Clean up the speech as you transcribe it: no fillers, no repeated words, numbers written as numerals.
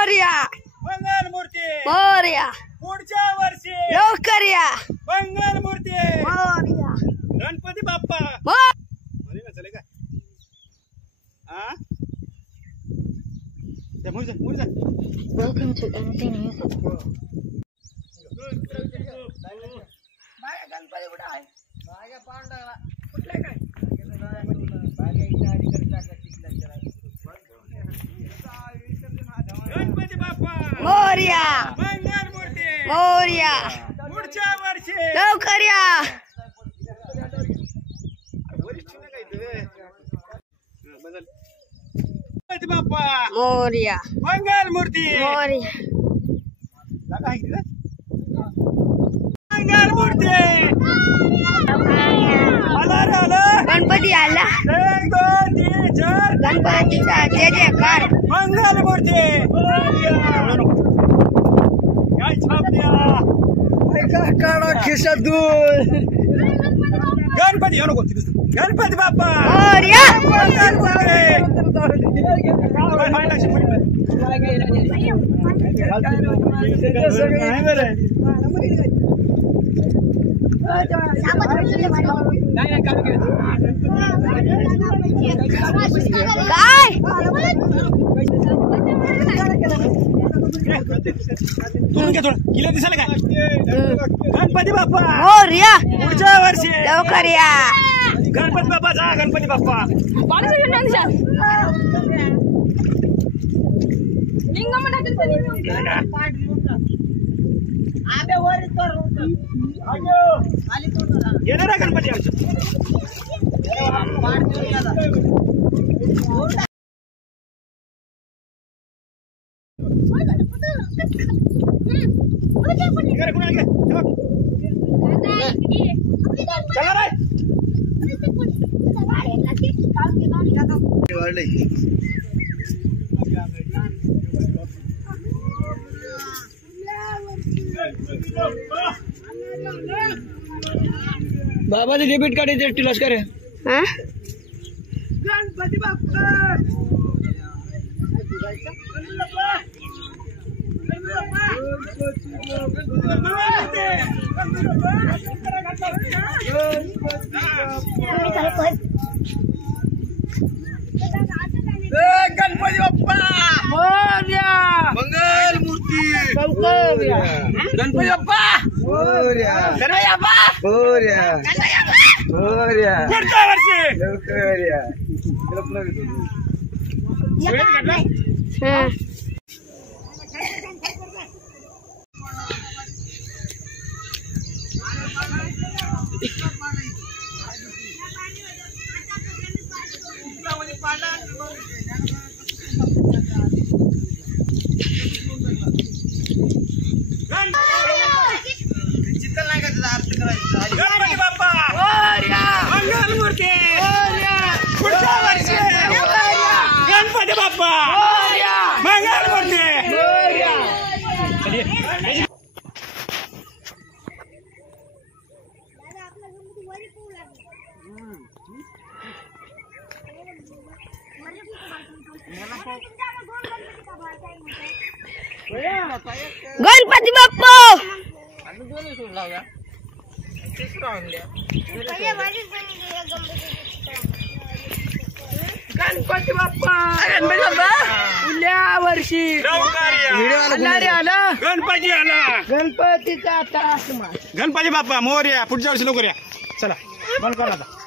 मोरया मंगलमूर्ती मोरया पुढच्या वर्षी लवकर या मंगलमूर्ती मोरया गणपती बाप्पा मोर म्हणे ना चले का हा त्या मुर्जा मुर्जा Welcome to NT Music. बाया गणपती कुठे आहे बाया पांडळा कुठले काय गणपती बाप्पा मोरया मंगलमूर्ती मोरया पुढच्या वर्षी लवकर या गणपती बाप्पा मोरया मंगलमूर्ती मोरया मंगलमूर्ती आला रे आला गणपती आला 1 2 3 4 गणपतीचा जय जयकार मंगलमूर्ती काय छापल्या काढा खिशातून गणपती येऊ नको गणपती बाप्पा मोरया काय किल्ला दिसायला काय गणपती बाप्पा मोरया पुढच्या वर्षी लवकर या गणपती बाप्पा जा गणपती बाप्पा येणार आहे गणपती आमचं बाबाचे डेबिट कार्ड येते टिलास करे हा गणपती बाप्पा गणपती बाप्पा मोरया मंगलमूर्ती गणपती बाप्पा मोरया मोरया मोरया पुढच्या वर्षी लवकर या गणपती बाप्पा मंगलमूर्ती पुढच्या वर्षी गणपती बाप्पा मंगलमूर्ती गणपती बाप्पा गणपती बाप्पा पुढल्या वर्षी आला गणपती आला गणपतीचा आता गणपती बाप्पा मोरया पुढच्या वर्षी लवकर या चला बंद करा आता